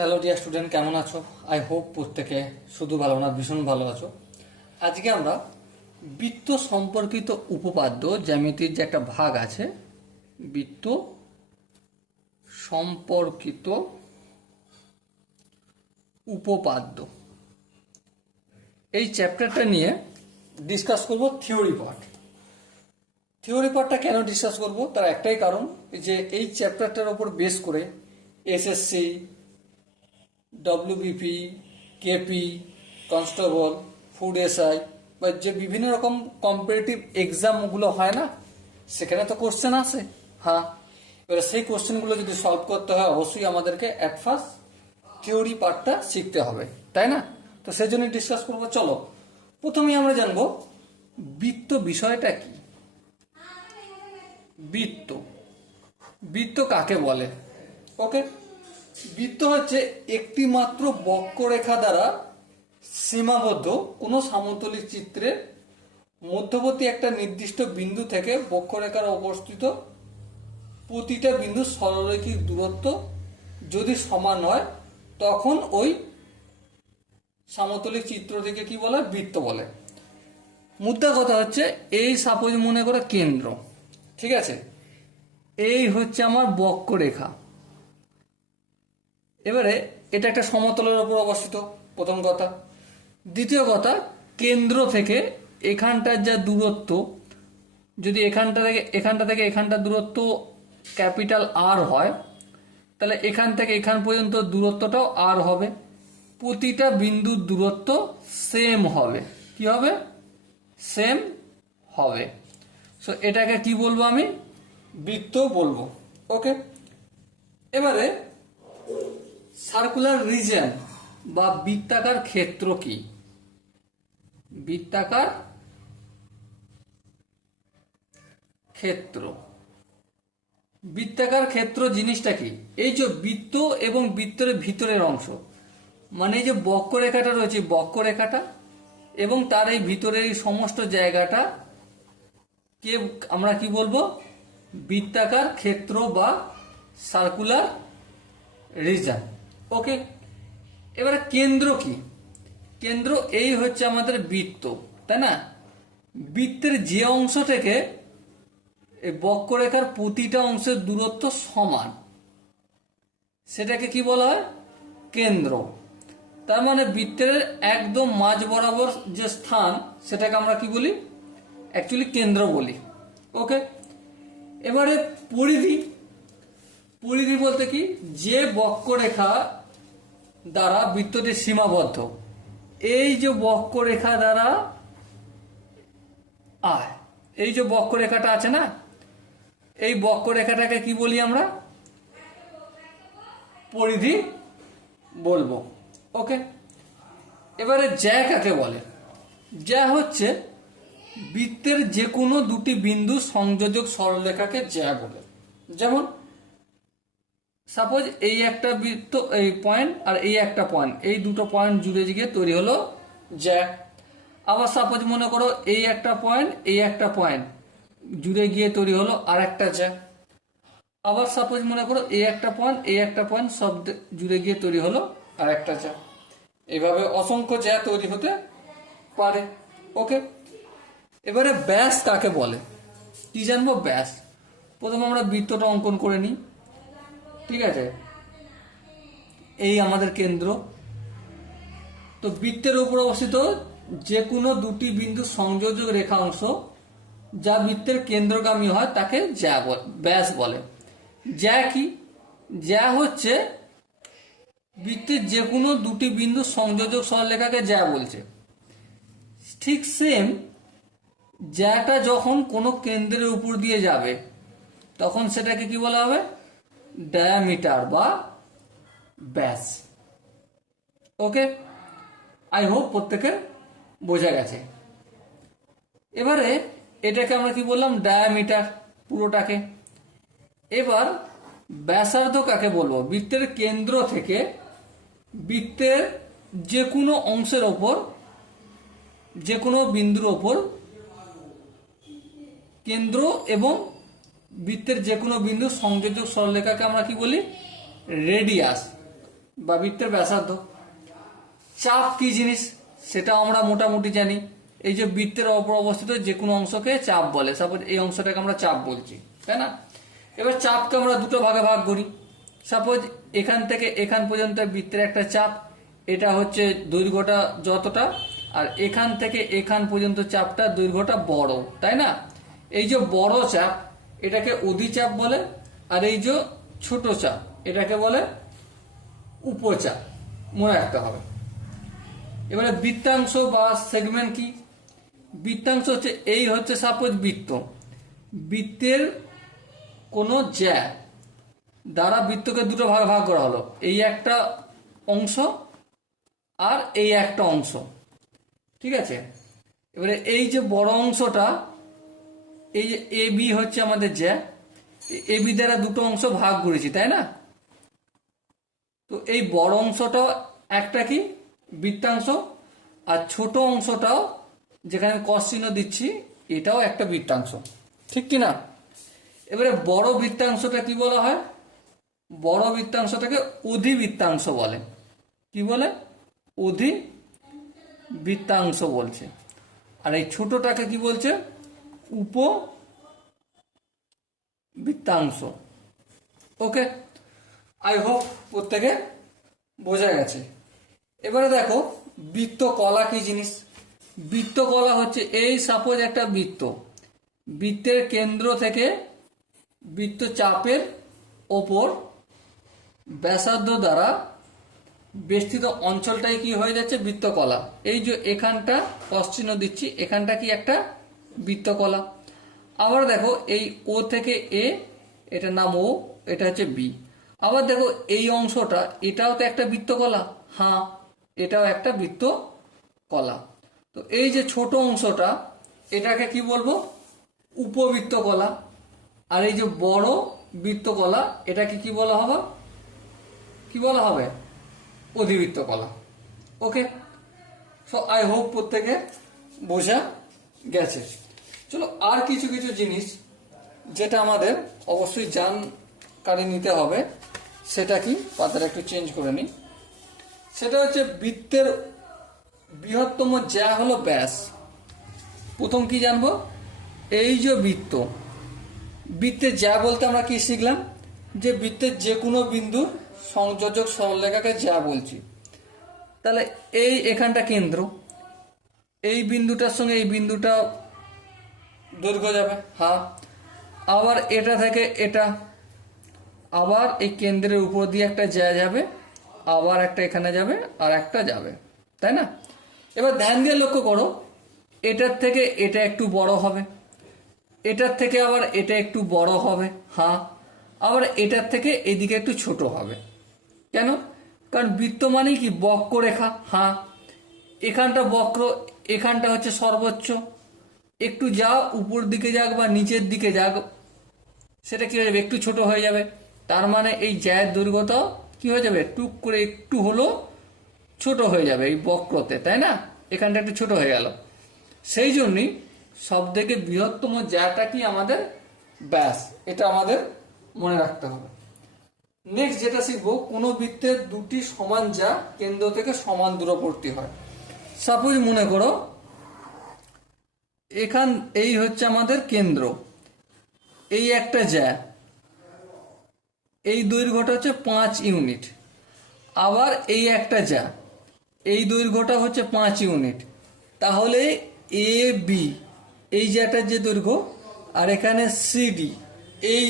Hello dear student, কেমন আছো? I hope প্রত্যেকে শুধু ভালো না, ভীষণ ভালো আছো। আজকে আমরা বৃত্ত সম্পর্কিত উপপাদ্য, জ্যামিতির যে একটা ভাগ আছে, বৃত্ত সম্পর্কিত উপপাদ্য। এই চ্যাপ্টারটা নিয়ে ডিসকাস করব থিওরি পার্ট থিওরি পার্টটা কেন ডিসকাস করব? তার একটাই কারণ যে এই চ্যাপ্টারটার ওপর বেস করে SSC WBP KP constable food SI বা যে বিভিন্ন রকম কম্পিটিটিভ এক্সামগুলো হয় না, সেখানে তো কোশ্চেন আসে হ্যাঁ এবারে সেই কোশ্চেনগুলো যদি সলভ করতে হয়, অবশ্যই আমাদেরকে অ্যাট ফার্স্ট থিওরি পার্টটা শিখতে হবে, তাই না? তো সেই জন্য ডিসকাস করব। চলো, প্রথমেই আমরা জানব, বৃত্ত বিষয়টা কি? বৃত্ত। বৃত্ত কাকে বলে? ওকে বৃত্ত হচ্ছে একটি মাত্র বক্ররেখা দ্বারা সীমাবদ্ধ। কোনো সামতলিক চিত্রের মধ্যবর্তী একটা নির্দিষ্ট বিন্দু থেকে বক্ররেখার অবস্থিত প্রতিটা বিন্দু সরলরেখিক দূরত্ব যদি সমান হয়, তখন ওই সামতলিক চিত্র থেকে কি বলে? বৃত্ত বলে। মুদ্রা কথা হচ্ছে এই সাপোজ মনে করে কেন্দ্র। ঠিক আছে? এই হচ্ছে আমার বক্ররেখা। এবারে এটা একটা সমতলের উপর অবস্থিত, প্রথম কথা। দ্বিতীয় কথা, কেন্দ্র থেকে এখানটার যা দূরত্ব, যদি এখানটা থেকে এখানটা থেকে এখানটার দূরত্ব ক্যাপিটাল আর হয়, তাহলে এখান থেকে এখান পর্যন্ত দূরত্বটাও আর হবে। প্রতিটা বিন্দুর দূরত্ব সেম হবে। কি হবে? সেম হবে। সো এটাকে কি বলব আমি? বৃত্ত বলব। ওকে এবারে সার্কুলার রিজন বা বৃত্তাকার ক্ষেত্র কি? বৃত্তাকার ক্ষেত্র। বৃত্তাকার ক্ষেত্র জিনিসটা কি? এই যে বৃত্ত এবং বৃত্তের ভিতরের অংশ। মানে এই যে বক্ররেখাটা রয়েছে, বক্ররেখাটা এবং তার এই ভিতরের এই সমস্ত জায়গাটা কে, আমরা কি বলব? বৃত্তাকার ক্ষেত্র বা সার্কুলার রিজন ওকে এবারে কেন্দ্র কি? কেন্দ্র এই হচ্ছে আমাদের বৃত্ত, তাই না? বৃত্তের যে অংশ থেকে বক্ররেখার প্রতিটা অংশের দূরত্ব সমান। সেটাকে কি বলা হয়? কেন্দ্র। তার মানে বৃত্তের একদম মাঝ বরাবর যে স্থান, সেটাকে আমরা কি বলি? অ্যাকচুয়ালি কেন্দ্র বলি। ওকে এবারে পরিধি। পরিধি বলতে কি? যে বক্ররেখা দ্বারা বৃত্তটি সীমাবদ্ধ। এই যে বক্ররেখা দ্বারা আয়, এই যে বক্ররেখাটা আছে না, এই বক্ররেখাটাকে কি বলি আমরা? পরিধি বলব। ওকে? এবারে জ্যা কাকে বলে? জ্যা হচ্ছে বৃত্তের যে কোনো দুটি বিন্দু সংযোজক সরলরেখাকে জ্যা বলে। যেমন সাপোজ এই একটা বৃত্ত, এই পয়েন্ট আর এই একটা পয়েন্ট এই দুটো পয়েন্ট জুড়ে গিয়ে তৈরি হলো জ্যা আবার সাপোজ মনে করো এই একটা পয়েন্ট এই একটা পয়েন্ট জুড়ে গিয়ে তৈরি হলো আর একটা জ্যা আবার সাপোজ মনে করো এই একটা পয়েন্ট এই একটা পয়েন্ট সব জুড়ে গিয়ে তৈরি হলো আর একটা জ্যা এইভাবে অসংখ্য জ্যা তৈরি হতে পারে। ওকে এবারে ব্যাস কাকে বলে? কি জানব? ব্যাস। প্রথমে আমরা বৃত্তটা অঙ্কন করে নিই। ঠিক আছে? এই আমাদের কেন্দ্র। তো বৃত্তের উপর অবস্থিত যে কোনো দুটি বিন্দু সংযোজক রেখা অংশ যা বৃত্তের কেন্দ্রগামী হয় তাকে জ্যা ব্যাস বলে। জ্যা কি? জ্যা হচ্ছে বৃত্তের যে কোনো দুটি বিন্দু সংযোজক সরলরেখাকে জ্যা বলছে। ঠিক সেম জ্যাটা যখন কোনো কেন্দ্রের উপর দিয়ে যাবে, তখন সেটাকে কি বলা হবে? ডায়ামিটার বা ব্যাস। ওকে আই হোপ প্রত্যেকের বোঝা গেছে। এবারে এটাকে আমরা কি বললাম? ডায়ামিটার পুরোটাকে। এবার ব্যাসার্ধ কাকে বলব? বৃত্তের কেন্দ্র থেকে বৃত্তের যে কোনো অংশের ওপর যে কোনো বিন্দুর ওপর কেন্দ্র এবং বৃত্তের যে কোনো বিন্দু সংযোজক সরলরেখাকে আমরা কি বলি? রেডিয়াস বা বৃত্তের ব্যাসার্ধ। চাপ কি জিনিস? সেটা আমরা মোটামুটি জানি। এই যে বৃত্তের অপর অবস্থিত যে কোনো অংশকে চাপ বলে সাপোজ এই অংশটাকে আমরা চাপ বলছি, তাই না? এবার চাপকে আমরা দুটো ভাগে ভাগ করি। সাপোজ এখান থেকে এখান পর্যন্ত বৃত্তের একটা চাপ, এটা হচ্ছে দৈর্ঘ্যটা যতটা, আর এখান থেকে এখান পর্যন্ত চাপটা দৈর্ঘ্যটা বড়, তাই না? এই যে বড় চাপ এটাকে অধিচাপ বলে, আর এই যে ছোট চাপ, এটাকে বলে উপচাপ মনে রাখতে হবে। এবারে বৃত্তাংশ বা সেগমেন্ট কি? বৃত্তাংশ হচ্ছে, এই হচ্ছে সাপোজ বৃত্ত। বৃত্তের কোনো জ্যা দ্বারা বৃত্তকে দুটো ভাগ ভাগ করা হলো, এই একটা অংশ আর এই একটা অংশ। ঠিক আছে? এবারে এই যে বড় অংশটা এই যে এ বি হচ্ছে আমাদের জ্যা এ বি দ্বারা দুটো অংশ ভাগ করেছি, তাই না? তো এই বড় অংশটাও একটা কি? বৃত্তাংশ, আর ছোট অংশটাও যেখানে কস চিহ্ন দিচ্ছি, এটাও একটা বৃত্তাংশ, ঠিক কি না? এবারে বড় বৃত্তাংশটা কি বলা হয়? বড় বৃত্তাংশটাকে অধিবৃত্তাংশ বলে। কি বলে? অধি বৃত্তাংশ বলছে। আর এই ছোটটাকে কি বলছে? উপ বৃত্তাংশ। ওকে আই হোপ প্রত্যেকে বোঝা গেছে। এবারে দেখো, বৃত্ত কলা কি জিনিস? বৃত্ত কলা হচ্ছে, এই সাপোজ একটা বৃত্ত। বৃত্তের কেন্দ্র থেকে বৃত্ত চাপের ওপর ব্যাসার্ধ দ্বারা বেষ্টিত অঞ্চলটাই কি হয়ে যাচ্ছে? বৃত্তকলা এই যে এখানটা কশ্চিহ্ন দিচ্ছি, এখানটা কি একটা বৃত্তকলা। আবার দেখো এই ও থেকে এ এটা নাম ও, এটা হচ্ছে বি। আবার দেখো এই অংশটা, এটাও তো একটা বৃত্তকলা। হ্যাঁ এটাও একটা বৃত্ত কলা তো এই যে ছোট অংশটা, এটাকে কি বলব? উপবৃত্তকলা। আর এই যে বড় বৃত্তকলা, এটাকে কি বলা হবে? কি বলা হবে? অধিবৃত্ত কলা ওকে? সো আই হোপ প্রত্যেকে বোঝা গেছে। চলো, আর কিছু কিছু জিনিস যেটা আমাদের অবশ্যই জানকারি নিতে হবে, সেটা কি? পাতাটা একটু চেঞ্জ করে নিই। সেটা হচ্ছে বৃত্তের বৃহত্তম যা হলো ব্যাস। প্রথম কি জানব? এই যে বৃত্ত। বৃত্তের যা বলতে আমরা কি শিখলাম? যে বৃত্তের যে কোনো বিন্দুর সংযোজক সরলরেখাকে যা বলছি। তাহলে এই এখানটা কেন্দ্র। এই বিন্দুটার সঙ্গে এই বিন্দুটা দৈর্ঘ্য যাবে হ্যাঁ আবার এটা থেকে এটা, আবার এই কেন্দ্রের উপর দিয়ে একটা যা যাবে, আবার একটা এখানে যাবে আর একটা যাবে, তাই না? এবার ধ্যান দিয়ে লক্ষ্য করো, এটার থেকে এটা একটু বড় হবে, এটার থেকে আবার এটা একটু বড় হবে হ্যাঁ আবার এটার থেকে এদিকে একটু ছোট হবে, কেন? কারণ বৃত্ত মানেই কি বক্ররেখা হ্যাঁ এখানটা বক্র এখানটা হচ্ছে সর্বোচ্চ। একটু যা, উপর দিকে যাক বা নিচের দিকে যাক, সেটা কি হয়ে যাবে? একটু ছোট হয়ে যাবে। তার মানে এই জায়ের দৈর্ঘ্যটাও কি হয়ে যাবে? টুক করে একটু হলো ছোট হয়ে যাবে এই বক্রতে, তাই না? এখানটা একটু ছোট হয়ে গেল। সেই জন্যই সব থেকে বৃহত্তম জ্যাটা কি আমাদের? ব্যাস, এটা আমাদের মনে রাখতে হবে। নেক্সট যেটা শিখব, কোনো বৃত্তের দুটি সমান যা কেন্দ্র থেকে সমান দূরবর্তী হয়। সাপোজ মনে করো, এখান, এই হচ্ছে আমাদের কেন্দ্র। এই একটা জ্যা। এই দৈর্ঘ্যটা হচ্ছে পাঁচ ইউনিট। আবার এই একটা যা এই দৈর্ঘ্যটা হচ্ছে পাঁচ ইউনিট। তাহলে এ, বি, এই জ্যাটার যে দৈর্ঘ্য, আর এখানে সিডি এই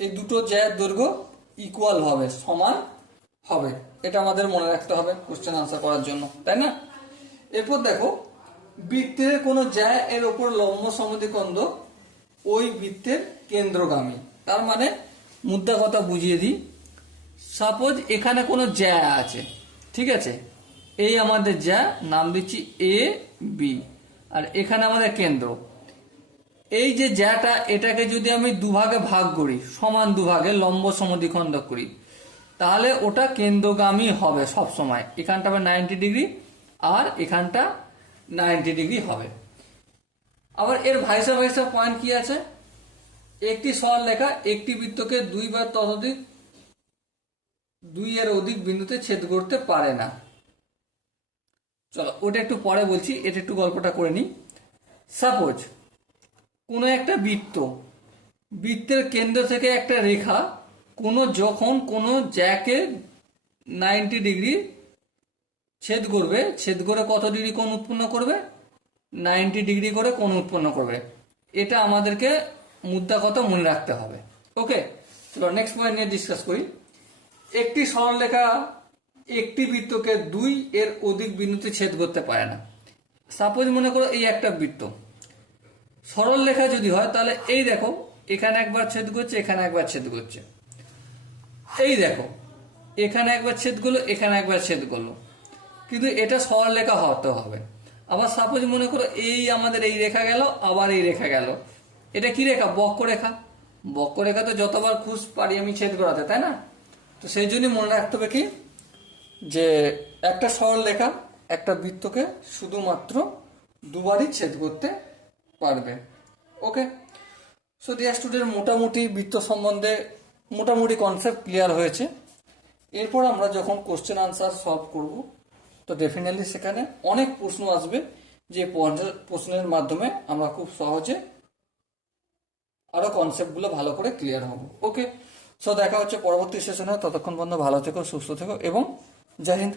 এই দুটো জ্যার দৈর্ঘ্য ইকুয়াল হবে, সমান হবে। এটা আমাদের মনে রাখতে হবে কোশ্চেন আনসার করার জন্য, তাই না? এরপর দেখো বৃত্তের কোনো জ্যা এর ওপর লম্ব সমদ্বিখণ্ড ওই বৃত্তের কেন্দ্রগামী। তার মানে মুদ্রা কথা বুঝিয়ে দিই। সাপোজ এখানে কোনো জ্যা আছে, ঠিক আছে? এই আমাদের জ্যা, নাম দিচ্ছি এ, বি। আর এখানে আমাদের কেন্দ্র। এই যে জ্যাটা, এটাকে যদি আমি দুভাগে ভাগ করি, সমান দুভাগে লম্ব সমদ্বিখণ্ড করি, তাহলে ওটা কেন্দ্রগামী হবে সব সময় এখানটা হবে নাইনটি ডিগ্রি আর এখানটা নাইনটি ডিগ্রি হবে। আবার এর ভাইসা ভাইসা পয়েন্ট কি আছে? একটি সরল লেখা একটি বৃত্তকে দুইবার ততোধিক, দুই এর অধিক বিন্দুতে ছেদ করতে পারে না। চলো, ওটা একটু পরে বলছি, এটা একটু গল্পটা করে নিই। সাপোজ কোনো একটা বৃত্ত, বৃত্তের কেন্দ্র থেকে একটা রেখা কোনো, যখন কোনো জ্যাকে নাইনটি ডিগ্রি ছেদ করবে, ছেদ করে কত ডিগ্রি কোণ উৎপন্ন করবে? নাইনটি ডিগ্রি করে কোণ উৎপন্ন করবে। এটা আমাদেরকে মুদ্রা কথা মনে রাখতে হবে। ওকে? চলো নেক্সট পয়েন্ট নিয়ে ডিসকাস করি। একটি সরলরেখা একটি বৃত্তকে দুই এর অধিক বিন্দুতে ছেদ করতে পারে না। সাপোজ মনে করো এই একটা বৃত্ত। সরল রেখা যদি হয়, তাহলে এই দেখো, এখানে একবার ছেদ করছে, এখানে একবার ছেদ করছে। এই দেখো, এখানে একবার ছেদ করল, এখানে একবার ছেদ করল। কিন্তু এটা সরল রেখা হতে হবে। আবার সাপোজ মনে করো এই আমাদের এই রেখা গেল, আবার এই রেখা গেল। এটা কি রেখা? বক্ররেখা। বক্ররেখা তো যতবার খুশ পারি আমি ছেদ করাতে, তাই না? তো সেই জন্য মনে রাখতে হবে কি? যে একটা সরল রেখা একটা বৃত্তকে শুধুমাত্র দুবারই ছেদ করতে পারবে। ওকে সো ডিয়ার স্টুডেন্ট মোটামুটি বৃত্ত সম্বন্ধে মোটামুটি কনসেপ্ট ক্লিয়ার হয়েছে। এরপর আমরা যখন কোশ্চেন আনসার সলভ করব তো ডেফিনেটলি সেখানে অনেক প্রশ্ন আসবে যে প্রশ্নের মাধ্যমে আমরা খুব সহজে আরও কনসেপ্টগুলো ভালো করে ক্লিয়ার হব। ওকে সো দেখা হচ্ছে পরবর্তী সেশনে ততক্ষণ পর্যন্ত ভালো থেকো, সুস্থ থেকো এবং জয় হিন্দ।